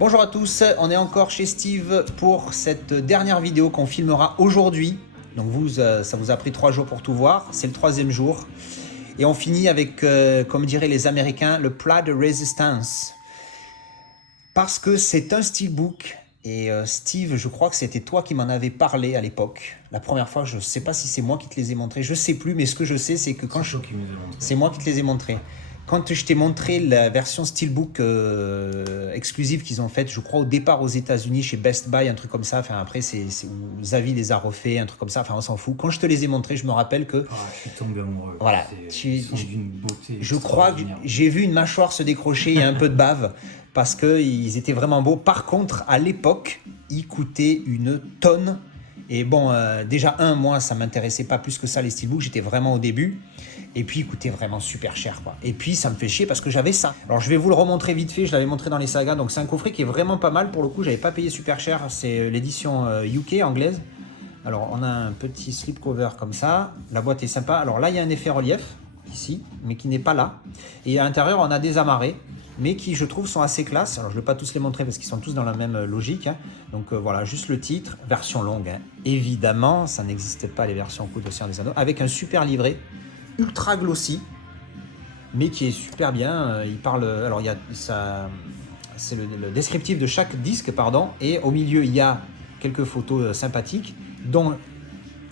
Bonjour à tous, on est encore chez Steve pour cette dernière vidéo qu'on filmera aujourd'hui. Donc ça vous a pris 3 jours pour tout voir, c'est le 3e jour. Et on finit avec, comme diraient les Américains, le plat de résistance. Parce que c'est un steelbook, et Steve, je crois que c'était toi qui m'en avais parlé à l'époque. La première fois, je ne sais pas si c'est moi qui te les ai montrés, je ne sais plus, mais ce que je sais, c'est que quand c'est moi qui te les ai montrés. Quand je t'ai montré la version Steelbook exclusive qu'ils ont faite, je crois au départ aux États-Unis chez Best Buy, un truc comme ça. Enfin après, Zavi les a refait, un truc comme ça. Enfin on s'en fout. Quand je te les ai montrés, je me rappelle que je suis tombé amoureux. Voilà, d'une beauté. Je crois que j'ai vu une mâchoire se décrocher et un peu de bave parce que ils étaient vraiment beaux. Par contre, à l'époque, ils coûtaient une tonne. Et bon, déjà moi, ça m'intéressait pas plus que ça les steelbooks. J'étais vraiment au début. Et puis, il coûtait vraiment super cher, quoi. Et puis, ça me fait chier parce que j'avais ça. Alors, je vais vous le remontrer vite fait. Je l'avais montré dans les sagas. Donc, c'est un coffret qui est vraiment pas mal. Pour le coup, j'avais pas payé super cher. C'est l'édition UK, anglaise. Alors, on a un petit slipcover comme ça. La boîte est sympa. Alors là, il y a un effet relief, ici, mais qui n'est pas là. Et à l'intérieur, on a des amarrés, mais qui, je trouve, sont assez classe. Alors, je ne vais pas tous les montrer parce qu'ils sont tous dans la même logique. Hein. Donc, voilà, juste le titre. Version longue, hein. Évidemment, ça n'existe pas, les versions Coups de Seigneur des Anneaux. Avec un super livret. Ultra glossy, mais qui est super bien. Il parle. Alors, il y a ça, c'est le descriptif de chaque disque, pardon, et au milieu, il y a quelques photos sympathiques, dont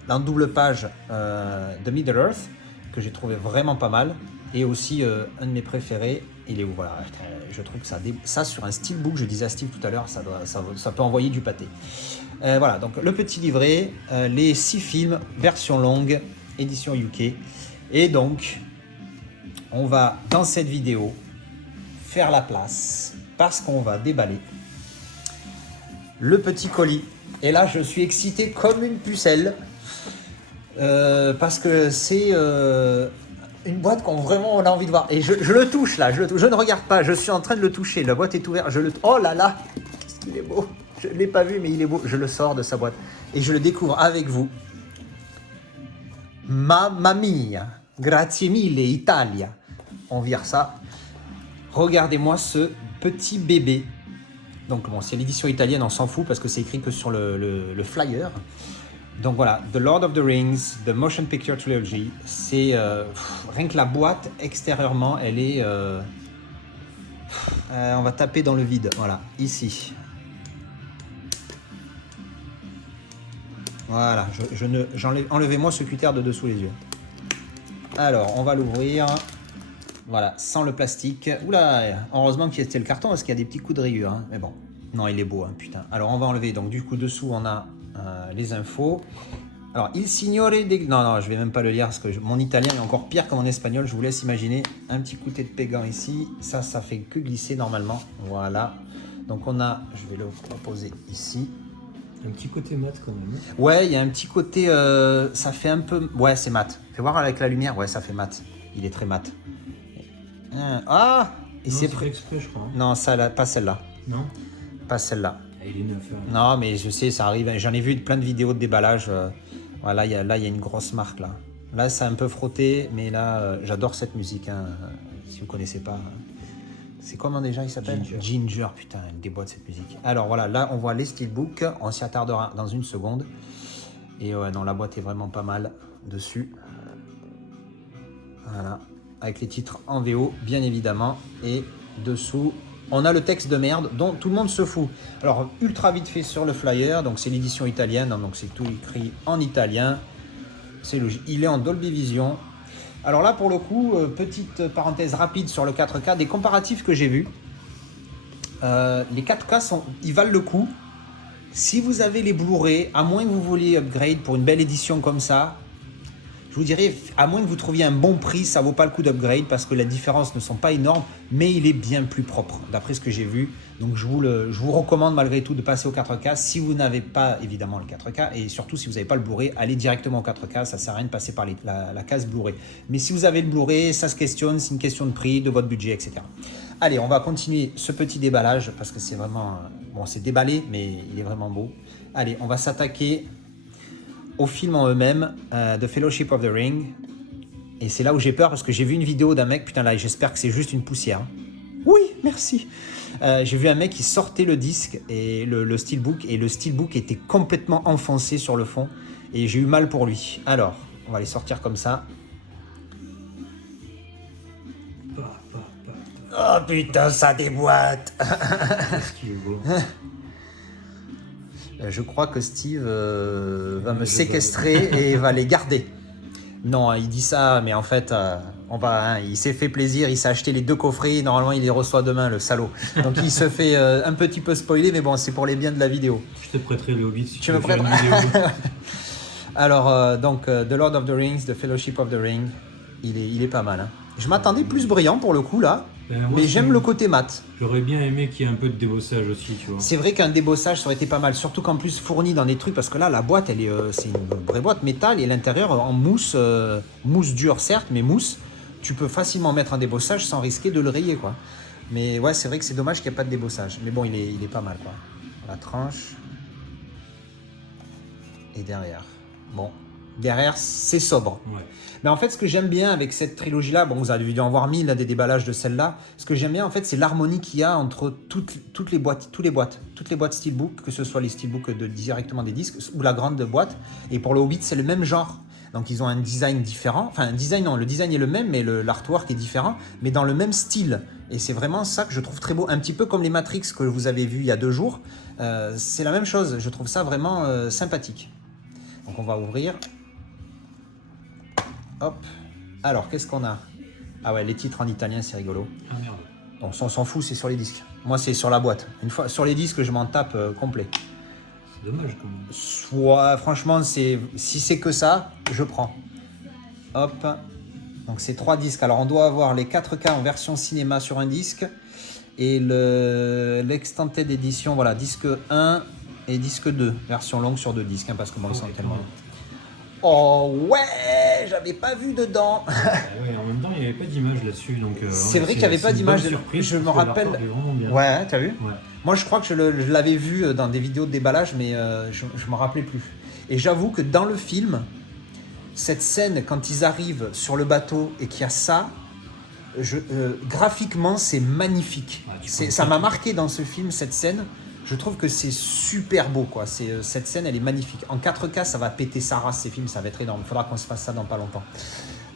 la double page de Middle Earth, que j'ai trouvé vraiment pas mal, et aussi un de mes préférés. Il est où, voilà. Je trouve que ça sur un steelbook, je disais à Steve tout à l'heure, ça peut envoyer du pâté. Voilà, donc le petit livret, les 6 films, version longue, édition UK. Et donc, on va, dans cette vidéo, faire la place parce qu'on va déballer le petit colis. Et là, je suis excité comme une pucelle parce que c'est une boîte qu'on vraiment on a envie de voir. Et je le touche là, je ne regarde pas, je suis en train de le toucher. La boîte est ouverte, oh là là, qu'est-ce qu'il est beau. Je ne l'ai pas vu, mais il est beau. Je le sors de sa boîte et je le découvre avec vous. Mamma mia! Grazie mille Italia. On vire ça. Regardez-moi ce petit bébé. Donc bon, c'est l'édition italienne, on s'en fout parce que c'est écrit que sur le flyer. Donc voilà, The Lord of the Rings, The Motion Picture Trilogy. C'est rien que la boîte extérieurement, elle est... on va taper dans le vide, voilà, ici. Voilà, enlevez-moi ce cutter de dessous les yeux. Alors, on va l'ouvrir. Voilà, sans le plastique. Oula, heureusement qu'il y a le carton parce qu'il y a des petits coups de rayure. Hein. Mais bon, non, il est beau, hein, putain. Alors, on va enlever. Donc, du coup, dessous, on a les infos. Alors, il signore des... Non, je vais même pas le lire parce que mon italien est encore pire que mon espagnol. Je vous laisse imaginer. Un petit côté de pégan ici. Ça fait que glisser normalement. Voilà. Donc, on a... Je vais le poser ici. Un petit côté mat quand même. Ouais, il y a un petit côté, ça fait un peu... Ouais, c'est mat. Fais voir avec la lumière, ouais, ça fait mat. Il est très mat. Ah, et c'est exprès, je crois. Non, ça, pas celle-là. Non. Pas celle-là. Il est neuf. Hein. Non, mais je sais, ça arrive. J'en ai vu plein de vidéos de déballage. Voilà, il y a une grosse marque là. Là, c'est un peu frotté, mais là, j'adore cette musique. Hein, si vous connaissez pas... C'est comment déjà il s'appelle? Ginger, putain, elle déboîte cette musique. Alors voilà, là on voit les steelbooks, on s'y attardera dans une seconde. Et ouais, non, la boîte est vraiment pas mal dessus. Voilà, avec les titres en VO, bien évidemment. Et dessous, on a le texte de merde dont tout le monde se fout. Alors, ultra vite fait sur le flyer, donc c'est l'édition italienne, donc c'est tout écrit en italien. C'est logique, il est en Dolby Vision. Alors là, pour le coup, petite parenthèse rapide sur le 4K, des comparatifs que j'ai vus. Les 4K, ils valent le coup. Si vous avez les Blu-ray, à moins que vous vouliez upgrade pour une belle édition comme ça, je vous dirais, à moins que vous trouviez un bon prix, ça vaut pas le coup d'upgrade parce que les différences ne sont pas énormes, mais il est bien plus propre, d'après ce que j'ai vu. Donc je vous recommande malgré tout de passer au 4K si vous n'avez pas évidemment le 4K et surtout si vous n'avez pas le Blu-ray, allez directement au 4K, ça sert à rien de passer par la case Blu-ray. Mais si vous avez le Blu-ray, ça se questionne, c'est une question de prix, de votre budget, etc. Allez, on va continuer ce petit déballage parce que c'est vraiment... Bon, c'est déballé, mais il est vraiment beau. Allez, on va s'attaquer aux films en eux-mêmes, The Fellowship of the Ring. Et c'est là où j'ai peur parce que j'ai vu une vidéo d'un mec, putain là, j'espère que c'est juste une poussière. Oui, merci. J'ai vu un mec qui sortait le disque et le steelbook, et le steelbook était complètement enfoncé sur le fond, et j'ai eu mal pour lui. Alors, on va les sortir comme ça. Oh putain, ça déboîte. Qu'est-ce qu'il est beau. Je crois que Steve va me séquestrer et va les garder. Non, il dit ça, mais en fait, il s'est fait plaisir, il s'est acheté les 2 coffrets, normalement il les reçoit demain, le salaud. Donc il se fait un petit peu spoiler, mais bon, c'est pour les biens de la vidéo. Je te prêterai le Hobbit si Tu me veux faire une prêteras vidéo. Alors, The Lord of the Rings, The Fellowship of the Ring, il est pas mal. Hein. Je m'attendais plus brillant pour le coup là, Moi, mais j'aime le côté mat. J'aurais bien aimé qu'il y ait un peu de débossage aussi, tu vois. C'est vrai qu'un débossage ça aurait été pas mal, surtout qu'en plus fourni dans des trucs, parce que là la boîte c'est une vraie boîte métal et l'intérieur en mousse, mousse dure certes, mais mousse, tu peux facilement mettre un débossage sans risquer de le rayer quoi. Mais ouais, c'est vrai que c'est dommage qu'il n'y ait pas de débossage, mais bon il est pas mal quoi. La tranche et derrière. Bon, derrière c'est sobre. Ouais. Mais en fait, ce que j'aime bien avec cette trilogie-là, bon, vous avez dû en voir 1000 là, des déballages de celle-là. Ce que j'aime bien, en fait, c'est l'harmonie qu'il y a entre toutes les boîtes Steelbook, que ce soit les Steelbook directement des disques ou la grande boîte. Et pour le Hobbit, c'est le même genre. Donc, ils ont un design différent. Enfin, un design, non, le design est le même, mais l'artwork est différent, mais dans le même style. Et c'est vraiment ça que je trouve très beau. Un petit peu comme les Matrix que vous avez vus il y a 2 jours. C'est la même chose. Je trouve ça vraiment sympathique. Donc, on va ouvrir. Hop. Alors, qu'est-ce qu'on a? Ah ouais, les titres en italien, c'est rigolo. Ah merde. Bon, on s'en fout, c'est sur les disques. Moi, c'est sur la boîte. Une fois sur les disques, je m'en tape complet. C'est dommage quand même. Soit, franchement, si c'est que ça, je prends. Hop. Donc, c'est 3 disques. Alors, on doit avoir les 4K en version cinéma sur un disque. Et l'extended edition, voilà, disque 1 et disque 2. Version longue sur 2 disques, hein, parce que bon, ils sont tellement... Oh ouais, j'avais pas vu dedans. Ouais, en même temps, il n'y avait pas d'image là-dessus. C'est vrai qu'il n'y avait pas d'image. Je me rappelle. Ouais, t'as vu? Ouais. Moi, je crois que je l'avais vu dans des vidéos de déballage, mais je ne me rappelais plus. Et j'avoue que dans le film, cette scène, quand ils arrivent sur le bateau et qu'il y a ça, graphiquement, c'est magnifique. Ça m'a marqué dans ce film, cette scène. Je trouve que c'est super beau, quoi. Cette scène, elle est magnifique. En 4K, ça va péter sa race, ces films, ça va être énorme. Il faudra qu'on se fasse ça dans pas longtemps.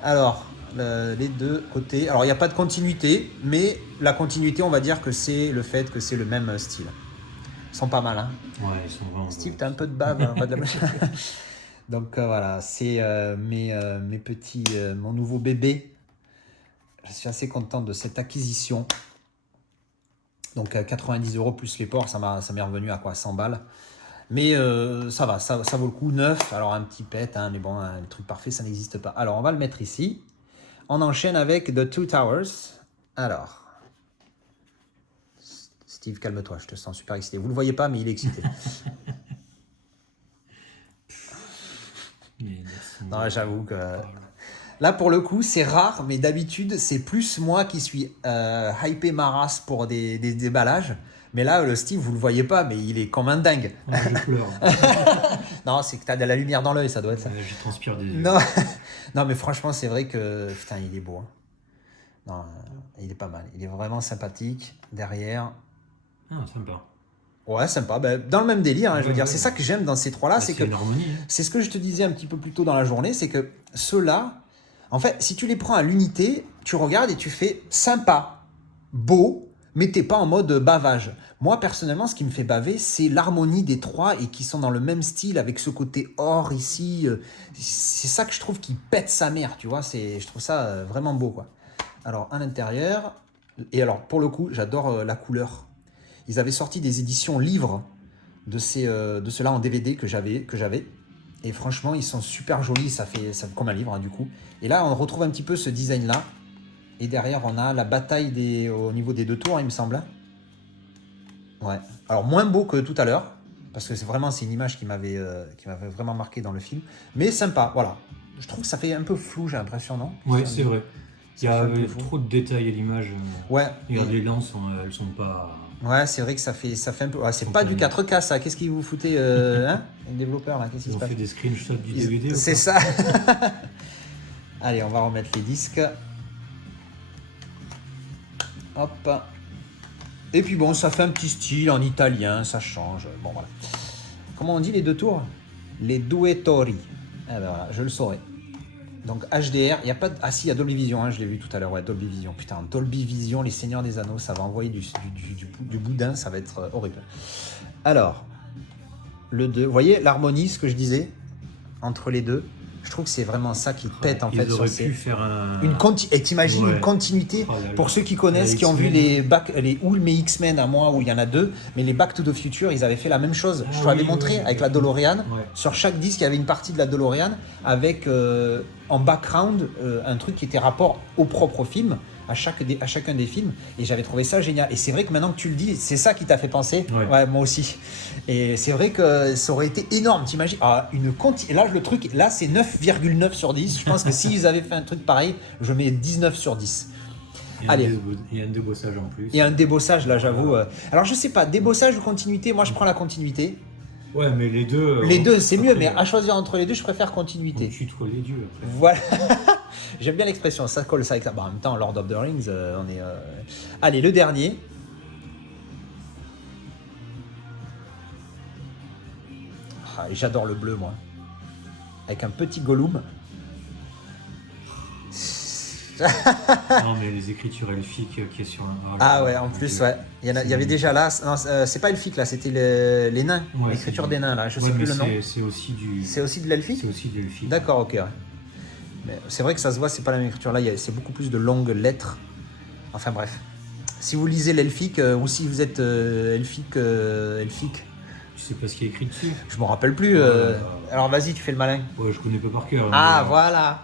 Alors, les 2 côtés. Alors, il n'y a pas de continuité, mais la continuité, on va dire que c'est le fait que c'est le même style. Ils sont pas mal, hein. Ouais, ils sont vraiment... Steve, t'as un peu de bave en bas de la machine. Donc, voilà, c'est mes petits... mon nouveau bébé. Je suis assez content de cette acquisition. Donc 90 € plus les ports, ça m'est revenu à quoi, 100 balles. Mais ça va, ça vaut le coup, neuf. Alors un petit pet, hein, mais bon, le truc parfait, ça n'existe pas. Alors on va le mettre ici. On enchaîne avec The Two Towers. Alors, Steve, calme-toi, je te sens super excité. Vous ne le voyez pas, mais il est excité. Non, j'avoue que... Là, pour le coup, c'est rare, mais d'habitude, c'est plus moi qui suis hypé ma race pour des déballages. Mais là, le Steve, vous le voyez pas, mais il est comme un dingue. Ouais, je pleure. Non, c'est que tu as de la lumière dans l'œil, ça doit être ça. Je transpire des yeux. Non. Non, mais franchement, c'est vrai que... Putain, il est beau. Hein. Non, il est pas mal. Il est vraiment sympathique. Derrière... Ah, sympa. Ouais, sympa. Ben, dans le même délire, hein, je veux dire. C'est ça que j'aime dans ces trois-là. C'est que une harmonie. Hein. C'est ce que je te disais un petit peu plus tôt dans la journée, c'est que ceux-là... En fait, si tu les prends à l'unité, tu regardes et tu fais sympa, beau, mais t'es pas en mode bavage. Moi, personnellement, ce qui me fait baver, c'est l'harmonie des 3 et qui sont dans le même style avec ce côté or ici. C'est ça que je trouve qui pète sa mère, tu vois. Je trouve ça vraiment beau, quoi. Alors, à l'intérieur, et alors, pour le coup, j'adore la couleur. Ils avaient sorti des éditions livres de ceux-là en DVD que j'avais. Et franchement, ils sont super jolis, ça fait comme un livre, hein, du coup. Et là, on retrouve un petit peu ce design-là. Et derrière, on a la bataille au niveau des 2 tours, il me semble. Ouais. Alors, moins beau que tout à l'heure, parce que c'est une image qui m'avait vraiment marqué dans le film. Mais sympa, voilà. Je trouve que ça fait un peu flou, j'ai l'impression, non? Ouais, c'est vrai. Il y a trop de détails à l'image. Ouais. Regarde, les lances, elles sont pas... Ouais, c'est vrai que ça fait un peu... Ouais, c'est pas du 4K, ça. Qu'est-ce qu'ils vous foutez, hein, les développeurs, là? Qu'est-ce qui se passe? Ils ont fait des screenshots du DVD. C'est ça. Allez, on va remettre les disques. Hop. Et puis bon, ça fait un petit style en italien, ça change. Bon voilà. Comment on dit les 2 tours? Les due torri. Eh ben voilà, je le saurai. Donc HDR, il n'y a pas de... Ah si, il y a Dolby Vision, hein, je l'ai vu tout à l'heure, ouais, Dolby Vision. Putain, Dolby Vision, les Seigneurs des Anneaux, ça va envoyer du boudin, ça va être horrible. Alors, le 2, vous voyez l'harmonie, ce que je disais, entre les deux, je trouve que c'est vraiment ça qui pète en fait. Ils auraient pu faire un... Et t'imagines une continuité, pour ceux qui connaissent, qui ont vu les X-Men à moi, où il y en a 2, mais les Back to the Future, ils avaient fait la même chose. Je te l'avais montré avec la DeLorean. Ouais. Sur chaque disque, il y avait une partie de la DeLorean avec en background un truc qui était rapport au propre film, à chacun des films, et j'avais trouvé ça génial. Et c'est vrai que maintenant que tu le dis, c'est ça qui t'a fait penser. Ouais, moi aussi. Et c'est vrai que ça aurait été énorme, t'imagines. Là, le truc, là, c'est 9,9 sur 10. Je pense que s'ils avaient fait un truc pareil, je mets 19 sur 10. Allez. Il y a un débossage en plus. Et un débossage, là, j'avoue. Alors, je sais pas, débossage ou continuité, moi, je prends la continuité. Ouais, mais les deux... Les deux, c'est mieux, mais à choisir entre les deux, je préfère continuité. On tutoie les dieux, après. Voilà. J'aime bien l'expression, ça colle ça avec ça. Bon, en même temps, Lord of the Rings, on est... Allez, le dernier. Ah, j'adore le bleu, moi. Avec un petit Gollum. Non, mais les écritures elfiques qui est sur un... Ah ouais, en plus, ouais. Il y avait déjà là... Non, c'est pas elfique, là, c'était les nains. Ouais, l'écriture des nains, là. Je sais plus le nom. C'est aussi du... C'est aussi de l'elfique? C'est aussi de l'elfique. D'accord, ok. Ouais. Mais c'est vrai que ça se voit, c'est pas la même écriture. Là, c'est beaucoup plus de longues lettres. Enfin bref. Si vous lisez l'elfique, ou si vous êtes elfique... Tu sais pas ce qui est écrit dessus? Je m'en rappelle plus. Alors vas-y, tu fais le malin. Ouais, je connais pas par cœur. Ah, voilà.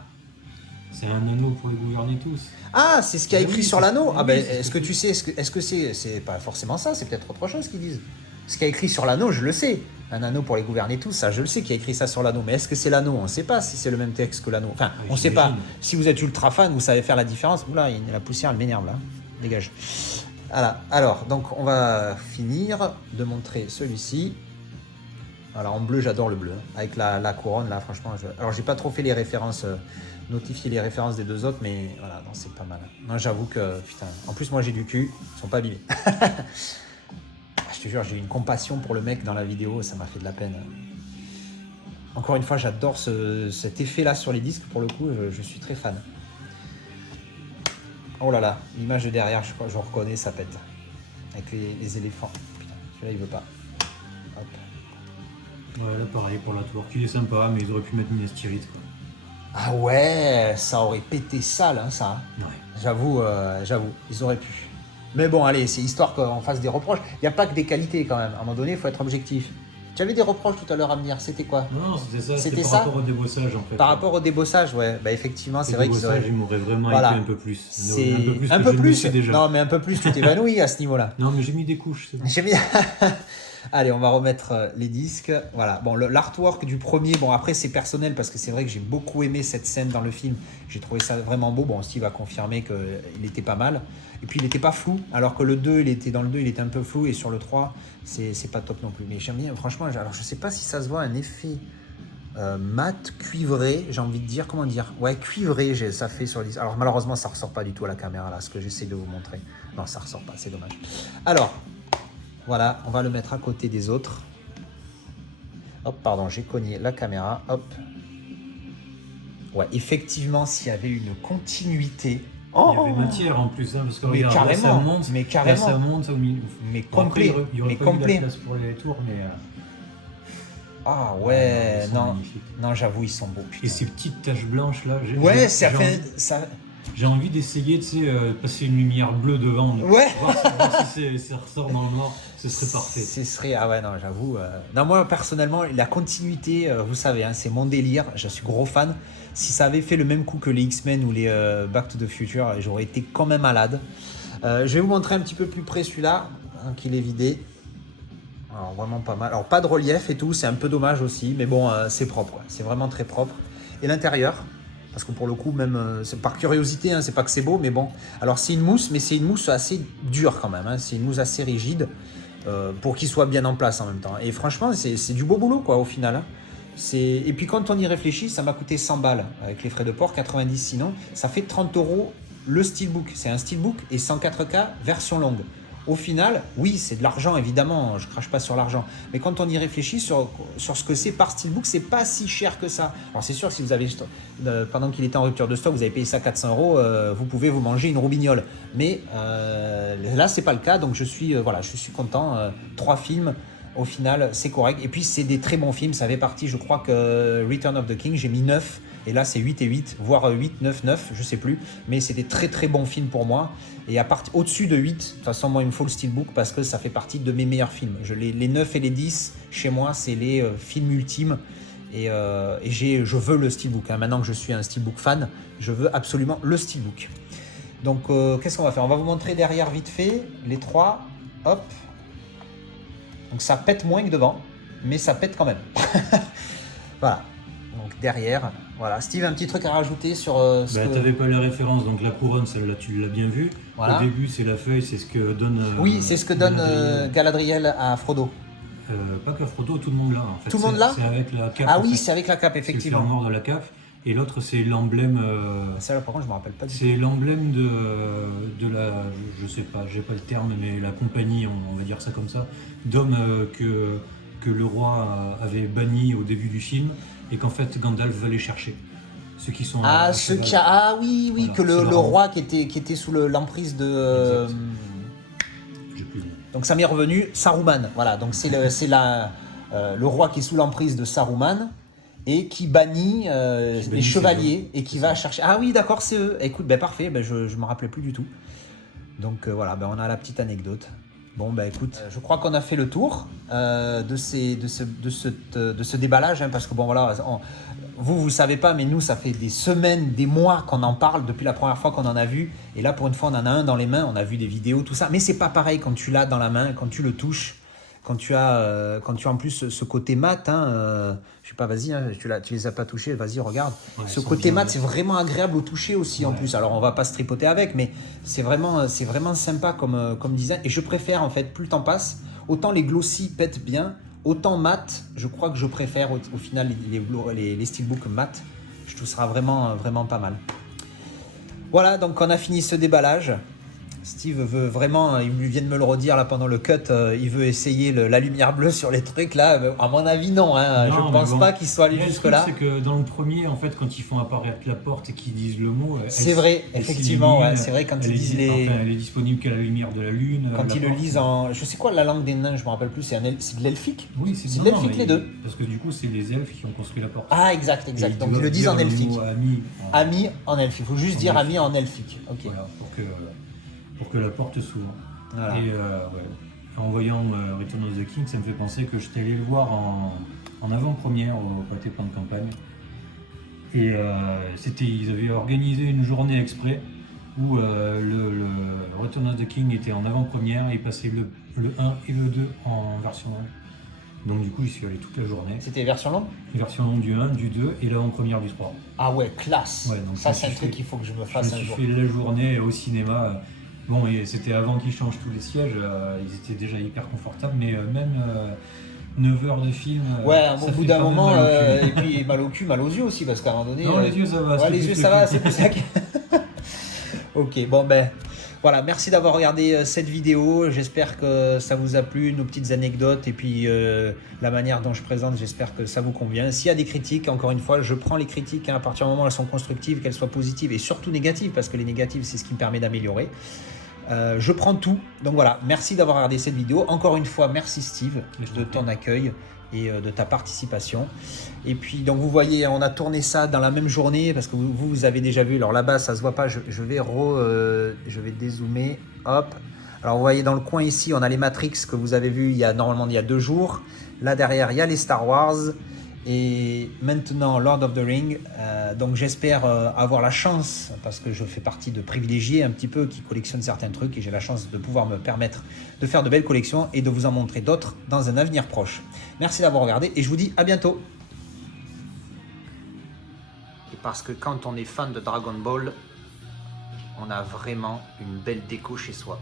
C'est un anneau pour les gouverner tous. Ah, c'est ce qu'il y a écrit sur l'anneau. Ah ben, oui, est-ce que tu sais, est-ce que c'est pas forcément ça, c'est peut-être autre chose qu'ils disent. Ce qu'il y a écrit sur l'anneau, je le sais. Un anneau pour les gouverner tous, ça je le sais qu'il y a écrit ça sur l'anneau. Mais est-ce que c'est l'anneau? On ne sait pas si c'est le même texte que l'anneau. Enfin, on ne sait pas. Si vous êtes ultra fan, vous savez faire la différence. Oula, la poussière, elle m'énerve là. Dégage. Voilà. Alors, donc on va finir de montrer celui-ci. Voilà, en bleu, j'adore le bleu. Avec la couronne, là, franchement. Alors, j'ai pas trop fait les références, notifier les références des deux autres, mais voilà, non, c'est pas mal. Non, j'avoue que, putain. En plus, moi, j'ai du cul. Ils sont pas abîmés. Je te jure, j'ai eu une compassion pour le mec dans la vidéo, ça m'a fait de la peine. Encore une fois, j'adore cet effet-là sur les disques, pour le coup, je suis très fan. Oh là là, l'image de derrière, je reconnais, ça pète. Avec les éléphants. Putain, celui-là, il veut pas. Hop. Ouais, là pareil pour la tour, qui est sympa, mais ils auraient pu mettre Minas Tirith, quoi. Ah ouais, ça aurait pété sale, hein, ça. Ouais. J'avoue, ils auraient pu. Mais bon, allez, c'est histoire qu'on fasse des reproches. Il n'y a pas que des qualités quand même. À un moment donné, il faut être objectif. Tu avais des reproches tout à l'heure à me dire, c'était quoi? Non, c'était ça, C'était par rapport au débossage en fait. Par rapport au débossage, ouais. Bah effectivement, c'est vrai qu'ils auraient... ils m'auraient vraiment Voilà. été un peu plus. C'est Un peu plus déjà. Non, mais un peu plus, tu t'évanouis à ce niveau-là. Non, mais j'ai mis des couches, c'est bon. J'ai mis... Allez, on va remettre les disques. Voilà. Bon, l'artwork du premier, bon, après, c'est personnel parce que c'est vrai que j'ai beaucoup aimé cette scène dans le film. J'ai trouvé ça vraiment beau. Bon, Steve a confirmé qu'il était pas mal. Et puis, il n'était pas flou. Alors que le 2, il était un peu flou. Et sur le 3, c'est pas top non plus. Mais j'aime bien, franchement, alors je sais pas si ça se voit un effet mat, cuivré, j'ai envie de dire. Comment dire? Ouais, cuivré, ça fait sur les... Alors, malheureusement, ça ressort pas du tout à la caméra, là, ce que j'essaie de vous montrer. Non, ça ressort pas, c'est dommage. Alors... Voilà, on va le mettre à côté des autres. Hop, pardon, j'ai cogné la caméra. Hop. Ouais, effectivement, s'il y avait une continuité... Oh, il y avait matière en plus, hein, parce que mais regarde, carrément, là, ça monte, mais carrément. Là, ça monte au milieu. Mais complet. Après, il y aurait mais pas complet. eu la place pour les tours, mais... Ah ouais, non, magnifiques. non, j'avoue, ils sont beaux. Putain. Et ces petites taches blanches là, ouais, ça fait... J'ai envie d'essayer, tu sais, passer une lumière bleue devant. Ouais. Voir si ça ressort dans le noir, ce serait parfait. Ce serait, ah ouais, non, j'avoue. Non, moi, personnellement, la continuité, vous savez, hein, c'est mon délire. Je suis gros fan. Si ça avait fait le même coup que les X-Men ou les Back to the Future, j'aurais été quand même malade. Je vais vous montrer un petit peu plus près celui-là, hein, qu'il est vidé. Alors, vraiment pas mal. Alors, pas de relief et tout, c'est un peu dommage aussi. Mais bon, c'est propre, quoi. C'est vraiment très propre. Et l'intérieur... Parce que pour le coup, même c'est par curiosité, hein, c'est pas que c'est beau, mais bon. Alors c'est une mousse, mais c'est une mousse assez dure quand même. Hein, c'est une mousse assez rigide pour qu'il soit bien en place en même temps. Et franchement, c'est du beau boulot quoi au final. Hein. Et puis quand on y réfléchit, ça m'a coûté 100 balles avec les frais de port, 90 sinon. Ça fait 30 € le steelbook. C'est un steelbook et 104K version longue. au final, oui, c'est de l'argent, évidemment, je crache pas sur l'argent. Mais quand on y réfléchit sur ce que c'est par Steelbook, c'est pas si cher que ça. Alors c'est sûr, si vous avez, pendant qu'il était en rupture de stock, vous avez payé ça 400 €, vous pouvez vous manger une roubignole. Mais là, c'est pas le cas, donc je suis content. 3 films, au final, c'est correct. Et puis, c'est des très bons films. Ça fait partie, je crois que Return of the King, j'ai mis 9. Et là, c'est 8 et 8, voire 8, 9, 9, je sais plus. Mais c'est des très très bons films pour moi. Et au-dessus de 8, de toute façon, moi, il me faut le Steelbook parce que ça fait partie de mes meilleurs films. Les 9 et les 10, chez moi, c'est les films ultimes. Et je veux le Steelbook. Hein. Maintenant que je suis un Steelbook fan, je veux absolument le Steelbook. Donc, qu'est-ce qu'on va faire? On va vous montrer derrière vite fait les 3. Hop. Donc, ça pète moins que devant, mais ça pète quand même. Voilà. Donc, derrière, voilà. Steve, un petit truc à rajouter sur Tu n'avais pas la référence, donc la couronne, celle-là, tu l'as bien vue. Voilà. Au début, c'est la feuille, c'est ce que donne. Oui, c'est ce que donne Galadriel à Frodo. Pas que Frodo, tout le monde là. En fait. Tout le monde là? C'est avec la cape. Ah oui, c'est avec la cape, effectivement. C'est le mort de la cape. Et l'autre, c'est l'emblème. Ça, là, par contre, je me rappelle pas du tout. C'est l'emblème de la. Je sais pas, j'ai pas le terme, mais la compagnie, on va dire ça comme ça, d'hommes que le roi avait banni au début du film et qu'en fait Gandalf va les chercher. Ceux qui sont. Oui, voilà, que le roi qui était sous l'emprise de. J'ai plus. Donc ça m'est revenu, Saruman. Voilà, donc c'est le roi qui est sous l'emprise de Saruman et qui bannit les chevaliers et qui va chercher. Ah oui, d'accord, c'est eux. Écoute, parfait, je ne me rappelais plus du tout. Donc voilà, on a la petite anecdote. Bon, écoute, je crois qu'on a fait le tour de ce déballage, hein, parce que bon, voilà, vous savez pas, mais nous, ça fait des semaines, des mois qu'on en parle depuis la première fois qu'on en a vu. Et là, pour une fois, on en a un dans les mains, on a vu des vidéos, tout ça. Mais c'est pas pareil quand tu l'as dans la main, quand tu le touches, quand tu as en plus ce côté mat. Je sais pas, vas-y, hein, tu les as pas touchés, vas-y, regarde. Ouais, ce côté mat, c'est vraiment agréable au toucher aussi, en plus. Alors, on va pas se tripoter avec, mais c'est vraiment sympa comme design. Et je préfère, en fait, plus le temps passe, autant les glossy pètent bien, autant mat, je crois que je préfère au final les steelbooks mat. Je trouve ça vraiment, vraiment pas mal. Voilà, donc on a fini ce déballage. Steve veut vraiment, il vient de me le redire là pendant le cut, il veut essayer la lumière bleue sur les trucs là. À mon avis, non, hein, non, je pense pas qu'il soit allé jusque là. C'est que dans le premier, en fait, quand ils font apparaître la porte et qu'ils disent le mot, c'est vrai, effectivement, ouais, c'est vrai quand ils disent elle est disponible qu'à la lumière de la lune. Quand ils le lisent en, je sais quoi, la langue des nains, je me rappelle plus, c'est de l'elfique. Oui, c'est de l'elfique les deux. Parce que du coup, c'est les elfes qui ont construit la porte. Ah, exact. Donc ils le disent en elfique. Ami en elfique. Il faut juste dire ami en elfique. Ok. Voilà, pour que la porte s'ouvre. Voilà. Et en voyant Return of the King, ça me fait penser que j'étais allé le voir en avant-première au Pâté Plan de Campagne. Et ils avaient organisé une journée exprès où le Return of the King était en avant-première et passait le 1 et le 2 en version longue. Donc du coup, j'y suis allé toute la journée. C'était version longue? Version longue du 1, du 2 et l'avant-première du 3. Ah ouais, classe. Ouais, donc ça, c'est un truc qu'il faut que je me fasse un jour. Je me suis fait la journée au cinéma. Bon, c'était avant qu'ils changent tous les sièges, ils étaient déjà hyper confortables, mais même 9 heures de film. Ouais, au bout d'un moment, et puis mal au cul, mal aux yeux aussi, parce qu'à un moment donné. Non, les yeux ça va. Ouais, les yeux ça va, c'est plus ça qui. Ok, bon voilà, merci d'avoir regardé cette vidéo. J'espère que ça vous a plu, nos petites anecdotes et puis la manière dont je présente, j'espère que ça vous convient. S'il y a des critiques, encore une fois, je prends les critiques à partir du moment où elles sont constructives, qu'elles soient positives et surtout négatives, parce que les négatives, c'est ce qui me permet d'améliorer. Je prends tout. Donc voilà, merci d'avoir regardé cette vidéo. Encore une fois, merci Steve de ton accueil et de ta participation. Et puis donc vous voyez, on a tourné ça dans la même journée parce que vous avez déjà vu. Alors là-bas ça se voit pas, je vais dézoomer, hop. Alors vous voyez dans le coin ici, on a les Matrix que vous avez vu normalement il y a 2 jours. Là derrière il y a les Star Wars et maintenant Lord of the Ring. Donc j'espère avoir la chance, parce que je fais partie de privilégiés un petit peu qui collectionnent certains trucs, et j'ai la chance de pouvoir me permettre de faire de belles collections et de vous en montrer d'autres dans un avenir proche. Merci d'avoir regardé et je vous dis à bientôt. Et parce que quand on est fan de Dragon Ball, on a vraiment une belle déco chez soi.